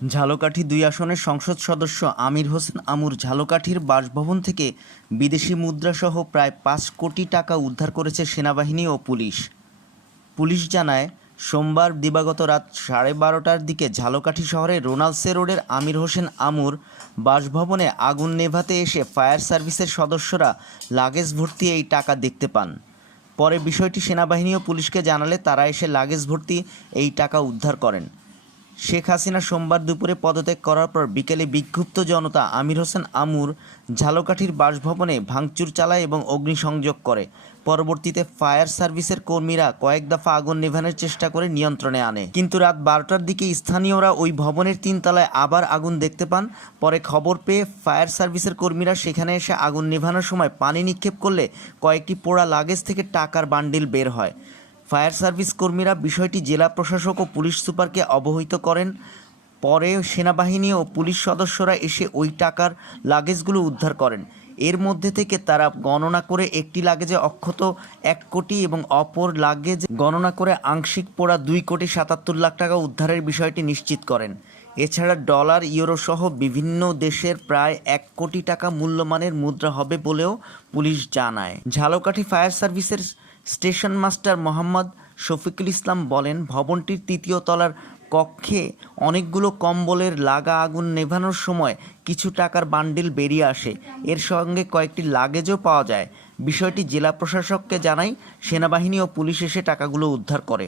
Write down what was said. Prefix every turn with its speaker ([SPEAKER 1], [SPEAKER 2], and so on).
[SPEAKER 1] ঝালকাঠি দুই আসনের সংসদ সদস্য আমির হোসেন আমুর ঝালকাঠির বাসভবন থেকে বিদেশি মুদ্রাসহ প্রায় পাঁচ কোটি টাকা উদ্ধার করেছে সেনাবাহিনী ও পুলিশ। পুলিশ জানায়, সোমবার দিবাগত রাত সাড়ে বারোটার দিকে ঝালকাঠি শহরে রোনালসে রোডের আমির হোসেন আমুর বাসভবনে আগুন নেভাতে এসে ফায়ার সার্ভিসের সদস্যরা লাগেজ ভর্তি এই টাকা দেখতে পান। পরে বিষয়টি সেনাবাহিনী ও পুলিশকে জানালে তারা এসে লাগেজ ভর্তি এই টাকা উদ্ধার করেন। শেখ হাসিনা সোমবার দুপুরে পদত্যাগ করার পর বিকেলে বিক্ষুব্ধ জনতা আমির হোসেন আমুর ঝালকাঠির বাসভবনে ভাঙচুর চালায় এবং অগ্নিসংযোগ করে। পরবর্তীতে ফায়ার সার্ভিসের কর্মীরা কয়েক দফা আগুন নেভানোর চেষ্টা করে নিয়ন্ত্রণে আনে। কিন্তু রাত বারোটার দিকে স্থানীয়রা ওই ভবনের তিনতলায় আবার আগুন দেখতে পান। পরে খবর পেয়ে ফায়ার সার্ভিসের কর্মীরা সেখানে এসে আগুন নেভানোর সময় পানি নিক্ষেপ করলে কয়েকটি পোড়া লাগেজ থেকে টাকার বান্ডিল বের হয়। ফায়ার সার্ভিস কর্মীরা বিষয়টি জেলা প্রশাসক ও পুলিশ সুপারকে অবহিত করেন। পরে সেনাবাহিনী ও পুলিশ সদস্যরা এসে ওই টাকার লাগেজগুলো উদ্ধার করেন। এর মধ্যে থেকে তারা গণনা করে একটি লাগেজে অক্ষত এক কোটি এবং অপর লাগেজ গণনা করে আংশিক পোড়া দুই কোটি সাতাত্তর লাখ টাকা উদ্ধারের বিষয়টি নিশ্চিত করেন। এছাড়া ডলার, ইউরো সহ বিভিন্ন দেশের প্রায় এক কোটি টাকা মূল্যমানের মুদ্রা হবে বলেও পুলিশ জানায়। ঝালকাঠি ফায়ার সার্ভিসের স্টেশন মাস্টার মোহাম্মদ শফিকুল ইসলাম বলেন, ভবনটির তৃতীয় তলার কক্ষে অনেকগুলো কম্বলের লাগা আগুন নেভানোর সময় কিছু টাকার বান্ডিল বেরিয়ে আসে। এর সঙ্গে কয়েকটি লাগেজও পাওয়া যায়। বিষয়টি জেলা প্রশাসককে জানাই সেনাবাহিনী ও পুলিশ এসে টাকাগুলো উদ্ধার করে।